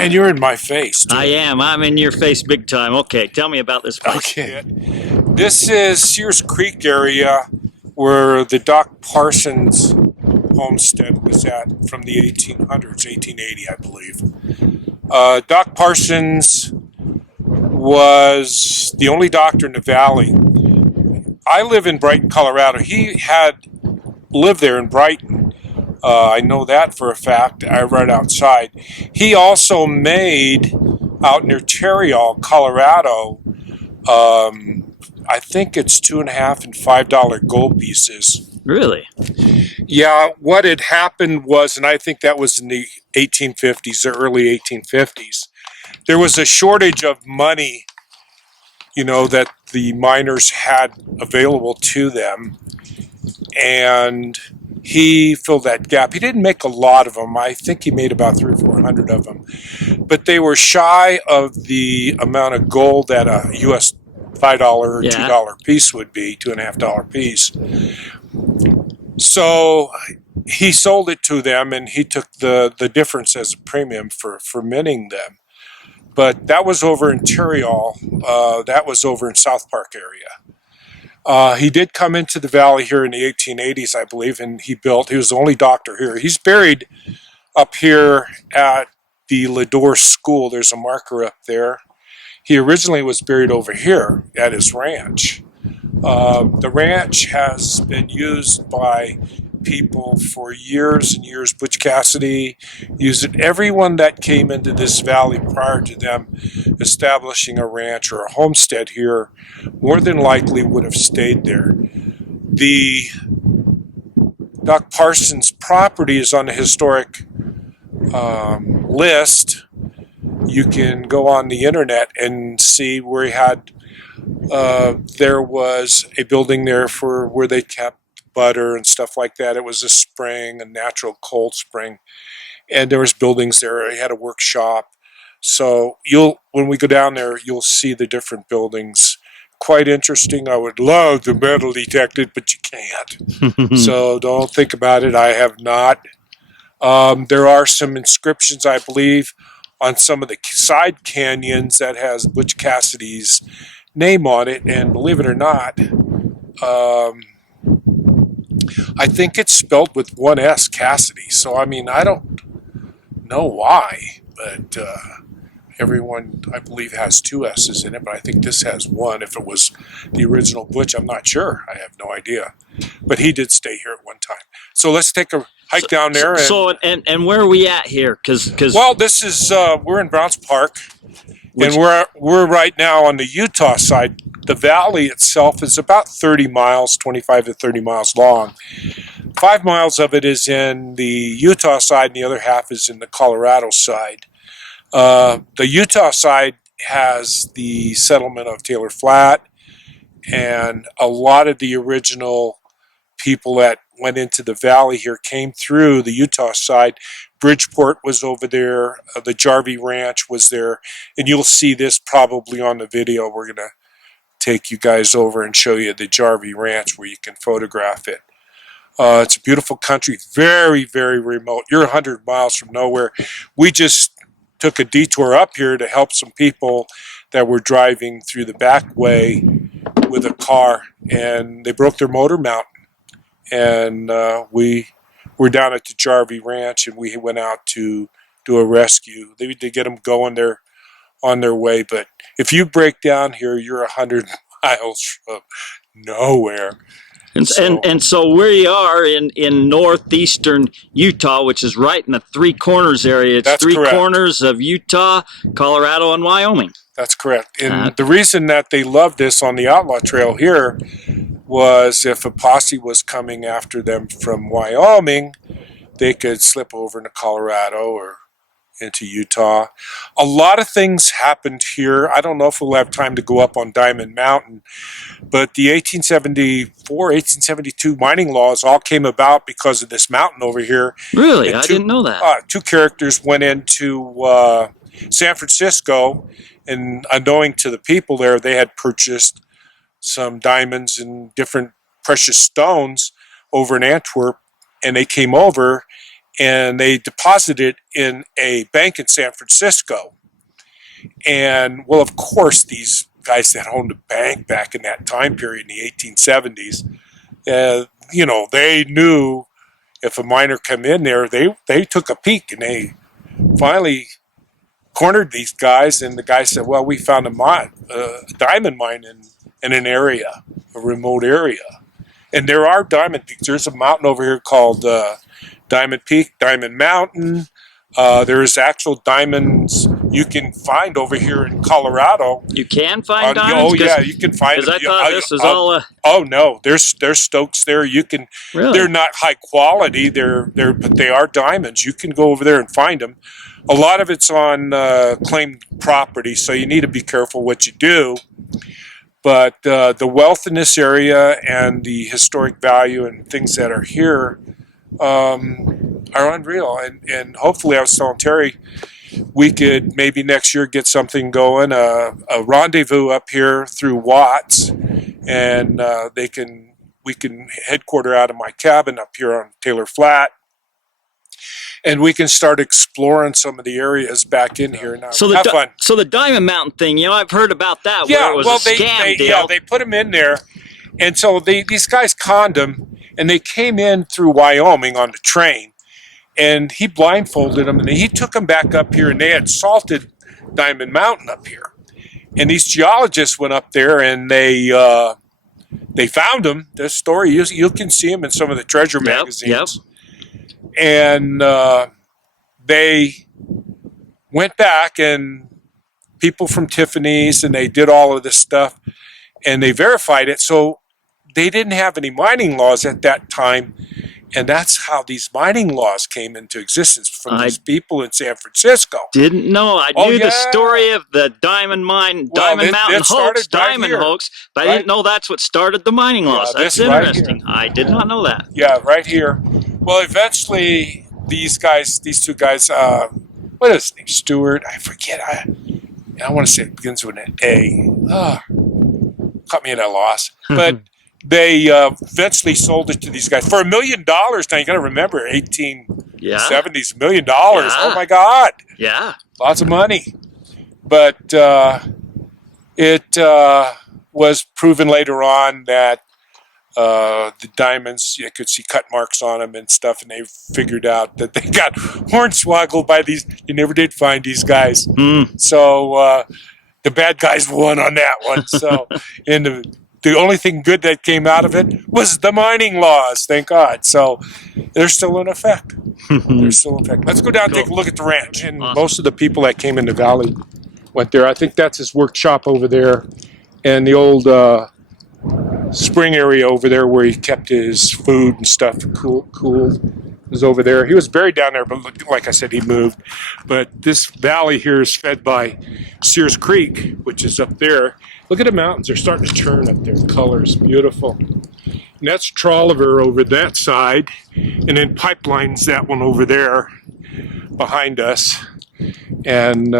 Man, you're in my face, dude. I am. I'm in your face big time. Okay, tell me about this place. Okay. This is Sears Creek area where the Doc Parsons homestead was at from the 1800s, 1880, I believe. Doc Parsons was the only doctor in the valley. I live in Brighton, Colorado. He had lived there in Brighton. I know that for a fact. I read outside. He also made out near Terriall, Colorado. I think it's $2.50 and $5 gold pieces. Really? Yeah, what had happened was, and I think that was in the 1850s, the early 1850s, there was a shortage of money, that the miners had available to them, and he filled that gap. He didn't make a lot of them. I think he made about 300 or 400 of them, but they were shy of the amount of gold that a U.S. $5 or $2 piece would be, $2.50 piece. So he sold it to them, and he took the difference as a premium for minting them. But that was over in Terriall. That was over in South Park area. He did come into the valley here in the 1880s, I believe, and he was the only doctor here. He's buried up here at the Lador School. There's a marker up there. He originally was buried over here at his ranch. The ranch has been used by people for years and years. Butch Cassady used it. Everyone that came into this valley prior to them establishing a ranch or a homestead here more than likely would have stayed there. The Doc Parsons property is on the historic list. You can go on the internet and see where he had there was a building there for where they kept butter and stuff like that. It was a spring, a natural cold spring, and there was buildings there. He had a workshop. So when we go down there, you'll see the different buildings. Quite interesting. I would love to metal detect it, but you can't. So don't think about it. I have not. There are some inscriptions, I believe, on some of the side canyons that has Butch Cassady's name on it, and believe it or not, I think it's spelled with one S, Cassidy. So I mean, I don't know why, but everyone, I believe, has two S's in it, but I think this has one. If it was the original Butch, I'm not sure. I have no idea, but he did stay here at one time. So let's take a hike down there. And where are we at here? Well, this is we're in Browns Park. And we're right now on the Utah side. The valley itself is about 30 miles, 25 to 30 miles long. 5 miles of it is in the Utah side, and the other half is in the Colorado side. The Utah side has the settlement of Taylor Flat, and a lot of the original people that went into the valley here came through the Utah side. Bridgeport was over there. The Jarvie Ranch was there. And you'll see this probably on the video. We're going to take you guys over and show you the Jarvie Ranch where you can photograph it. It's a beautiful country, very, very remote. You're 100 miles from nowhere. We just took a detour up here to help some people that were driving through the back way with a car, and they broke their motor mount. And we were down at the Jarvie Ranch, and we went out to do a rescue. They get them going there on their way. But if you break down here, you're 100 miles from nowhere. And so we are in northeastern Utah, which is right in the Three Corners area. It's That's three correct. Corners of Utah, Colorado, and Wyoming. That's correct. And the reason that they love this on the Outlaw Trail here was if a posse was coming after them from Wyoming, they could slip over into Colorado or into Utah. A lot of things happened here. I don't know if we'll have time to go up on Diamond Mountain, but the 1874, 1872 mining laws all came about because of this mountain over here. Really? I didn't know that. Two characters went into San Francisco, and unknowing to the people there, they had purchased some diamonds and different precious stones over in Antwerp, and they came over and they deposited in a bank in San Francisco. And, well, of course, these guys that owned a bank back in that time period in the 1870s, you know, they knew if a miner come in there, they took a peek, and they finally cornered these guys. And the guy said, well, we found a diamond mine in an area, a remote area. And there are diamond peaks. There's a mountain over here called Diamond Peak, Diamond Mountain. There's actual diamonds you can find over here in Colorado. You can find diamonds? Oh yeah, you can find them. Because I thought this was all. Oh no, there's stokes there. You can. Really? They're not high quality. But they are diamonds. You can go over there and find them. A lot of it's on claimed property, so you need to be careful what you do. But the wealth in this area and the historic value and things that are here are unreal. And hopefully, I was telling Terry, we could maybe next year get something going, a rendezvous up here through Watts, and we can headquarter out of my cabin up here on Taylor Flat. And we can start exploring some of the areas back in here. Now, have fun. So the Diamond Mountain thing, you know, I've heard about that. Yeah, where it was a scam deal. Yeah, they put them in there, and so these guys conned them, and they came in through Wyoming on the train, and he blindfolded them, and he took them back up here, and they had salted Diamond Mountain up here, and these geologists went up there, and they found them. This story, you can see them in some of the treasure magazines. Yep. And they went back, and people from Tiffany's, and they did all of this stuff, and they verified it. So they didn't have any mining laws at that time, and that's how these mining laws came into existence from these people in San Francisco. Didn't know. I knew the story of the Diamond Mountain hoax, Diamond hoax, but I didn't know that's what started the mining laws. That's interesting. I did not know that. Yeah, right here. Well, eventually, these two guys, what is his name? Stewart? I forget. I want to say it begins with an A. Caught me at a loss. But they eventually sold it to these guys for $1 million. Now, you got to remember, 1870s, $1 million. Yeah. Oh, my God. Yeah. Lots of money. But it was proven later on that the diamonds, you could see cut marks on them and stuff, and they figured out that they got hornswoggled by these. You never did find these guys. So the bad guys won on that one. So, and the only thing good that came out of it was the mining laws, thank God. So they're still in effect. Let's go down and take a look at the ranch. And most of the people that came in the valley went there. I think that's his workshop over there, and the old spring area over there where he kept his food and stuff cool was over there. He was buried down there, but like I said, he moved. But this valley here is fed by Sears Creek, which is up there. Look at the mountains. They're starting to turn up there. Colors, beautiful. And that's Trolliver over that side. And then Pipeline's that one over there behind us. And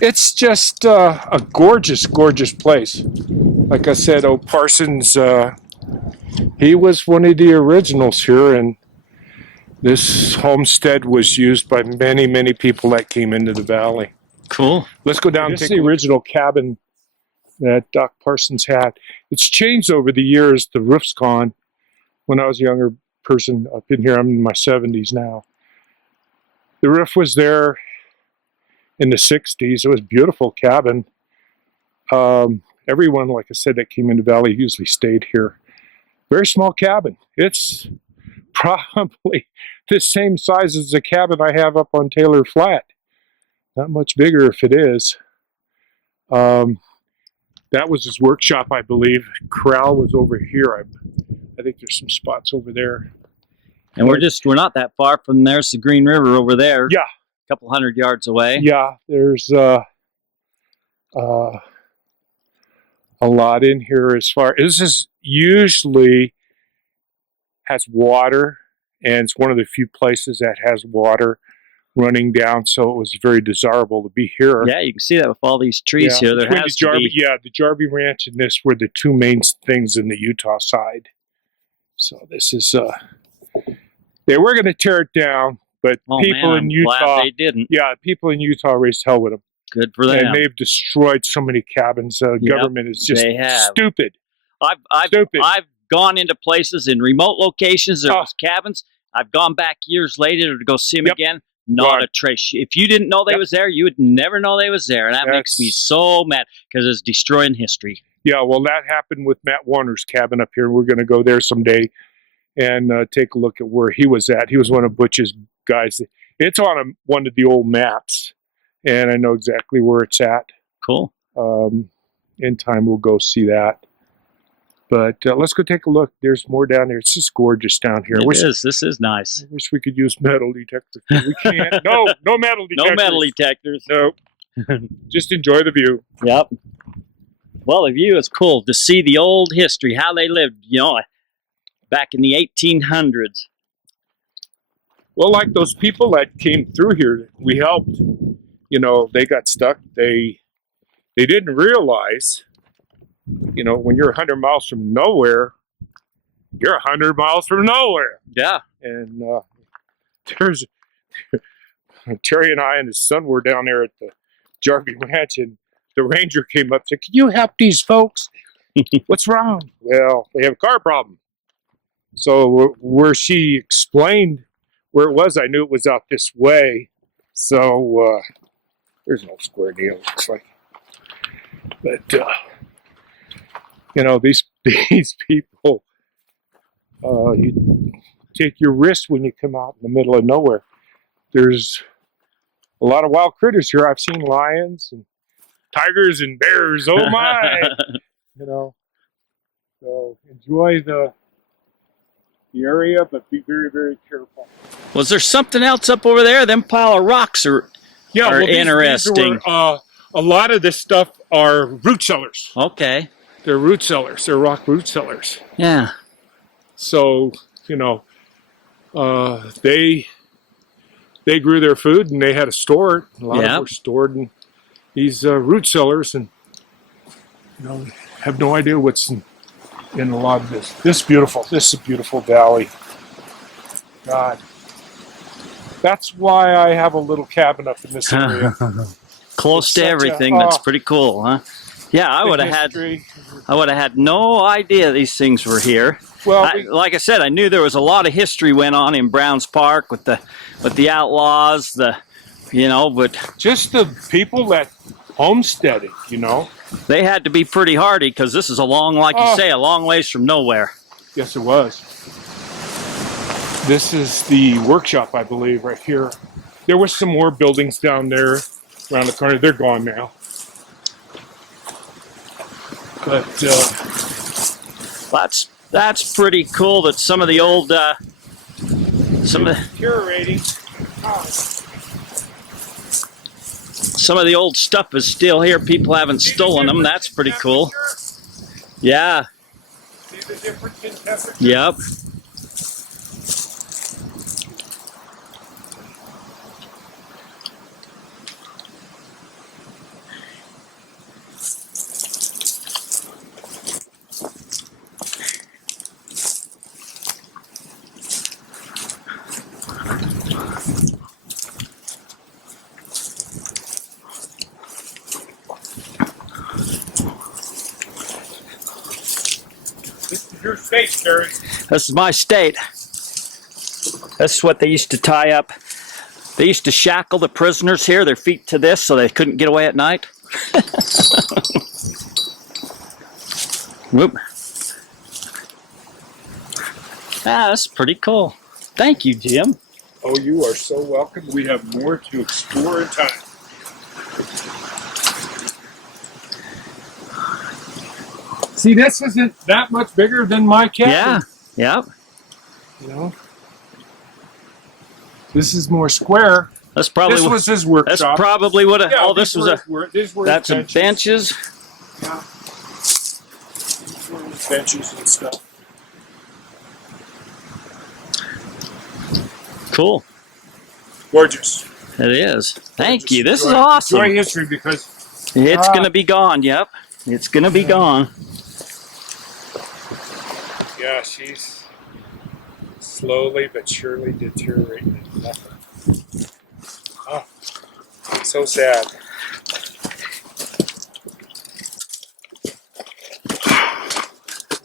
it's just a gorgeous, gorgeous place. Like I said, Parsons, he was one of the originals here, and this homestead was used by many, many people that came into the valley. Cool. Let's go down and take the original cabin that Doc Parsons had. It's changed over the years. The roof's gone. When I was a younger person up in here, I'm in my 70s now. The roof was there in the 60s. It was a beautiful cabin. Everyone, like I said, that came into the valley usually stayed here. Very small cabin. It's probably the same size as the cabin I have up on Taylor Flat. Not much bigger if it is. That was his workshop, I believe. Corral was over here. I think there's some spots over there. And we're not that far from there's the Green River over there. Yeah. A couple 100 yards away. Yeah, there's a lot in here as far. This is usually has water, and it's one of the few places that has water running down, so it was very desirable to be here. Yeah, you can see that with all these trees here. There has to be. Yeah, the Jarvie Ranch and this were the two main things in the Utah side. So this is They were going to tear it down, but people in Utah, glad they didn't. Yeah, people in Utah raised hell with them. Good for them. And they've destroyed so many cabins. Government is just stupid. I've gone into places in remote locations. There was cabins. I've gone back years later to go see them again. Not a trace. If you didn't know they was there, you would never know they was there. And that makes me so mad because it's destroying history. Yeah, well, that happened with Matt Warner's cabin up here. We're going to go there someday and take a look at where he was at. He was one of Butch's guys. It's on one of the old maps, and I know exactly where it's at. Cool. In time, we'll go see that. But let's go take a look. There's more down there. It's just gorgeous down here. It is. This is nice. I wish we could use metal detectors. We can't. No metal detectors. No metal detectors. No. Just enjoy the view. Yep. Well, the view is cool to see the old history, how they lived, you know, back in the 1800s. Well, like those people that came through here, we helped. You know, they got stuck. They didn't realize, you know, when you're 100 miles from nowhere, you're 100 miles from nowhere. Yeah. And there's Terry and I and his son were down there at the Jarvie Ranch, and the ranger came up and said, "Can you help these folks?" "What's wrong?" "Well, they have a car problem." So where she explained where it was, I knew it was out this way. So there's no square deal, looks like. But you know, these people, you take your risks when you come out in the middle of nowhere. There's a lot of wild critters here. I've seen lions and tigers and bears. Oh my! You know, so enjoy the area, but be very, very careful. Was there something else up over there? Them pile of rocks are interesting. These were, a lot of this stuff are root cellars. Okay. They're root cellars. They're rock root cellars. Yeah. So, you know, they grew their food and they had to store it. A lot of them were stored in these root cellars, and you know, have no idea what's in a lot of this. This is a beautiful valley. God. That's why I have a little cabin up in this area. Close to everything. That's pretty cool, huh? Yeah, I would have had no idea these things were here. Well, like I said, I knew there was a lot of history went on in Browns Park with the outlaws, you know, but just the people that homesteaded, you know. They had to be pretty hardy because this is a long, like you say, a long ways from nowhere. Yes, it was. This is the workshop, I believe, right here. There were some more buildings down there around the corner. They're gone now. But that's pretty cool that some of the old some of the old stuff is still here. People haven't stolen them. That's pretty cool. Yeah. See the difference in temperature? Yep. Your state, Terry. This is my state. This is what they used to tie up. They used to shackle the prisoners here, their feet to this, so they couldn't get away at night. Whoop. That's pretty cool. Thank you, Jim. Oh, you are so welcome. We have more to explore in time. See, this isn't that much bigger than my cabin. Yeah, yep. You know, this is more square. That's probably this was his workshop. That's probably what. This was that's some benches. Yeah. These were his benches and stuff. Cool. Gorgeous. It is. Thank you. This is awesome. Enjoy history because it's going to be gone. Yep, it's going to be gone. Yeah, she's slowly but surely deteriorating into nothing. Oh, so sad.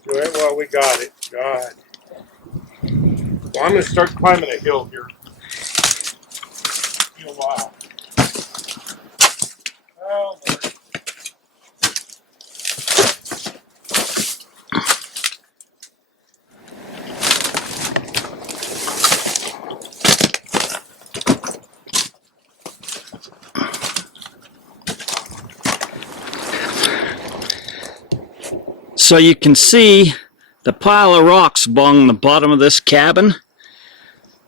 Enjoy it while we got it. God. Well, I'm going to start climbing a hill here. In a while. Oh, Lord. So you can see the pile of rocks along the bottom of this cabin.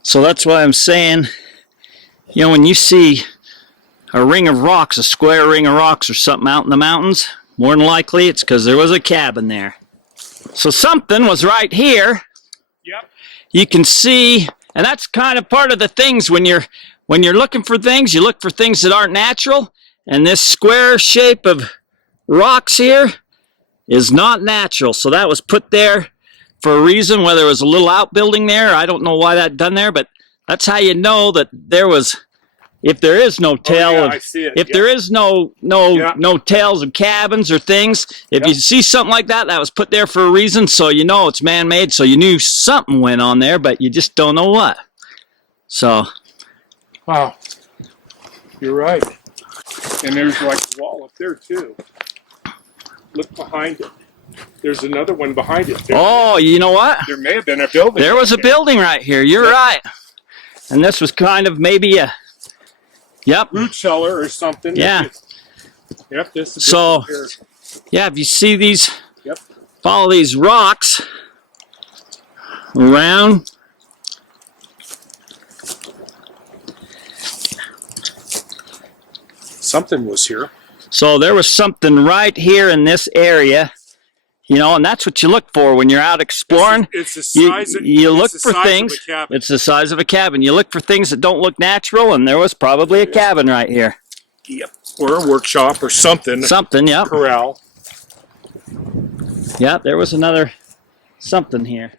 So that's why I'm saying, you know, when you see a ring of rocks, a square ring of rocks or something out in the mountains, more than likely it's because there was a cabin there. So something was right here. Yep. You can see, and that's kind of part of the things when you're looking for things, you look for things that aren't natural, and this square shape of rocks here is not natural. So that was put there for a reason, whether it was a little outbuilding there, I don't know why that done there, but that's how you know that there was, if there is no tale if there is no tales of cabins or things, if you see something like that, that was put there for a reason, so you know it's man-made, so you knew something went on there, but you just don't know what. So wow, you're right. And there's like a wall up there too. Look behind it. There's another one behind it. Oh, you know what? There may have been a building. There was a building right here. You're right. And this was kind of maybe a root cellar or something. Yeah. Yep. This is so here. Yeah, if you see these, follow these rocks around. Something was here. So there was something right here in this area, you know, and that's what you look for when you're out exploring. It's the size you look for things. It's the size of a cabin. You look for things that don't look natural, and there was probably a cabin right here. Yep. Or a workshop or something. Something, yep. Corral. Yeah, there was another something here.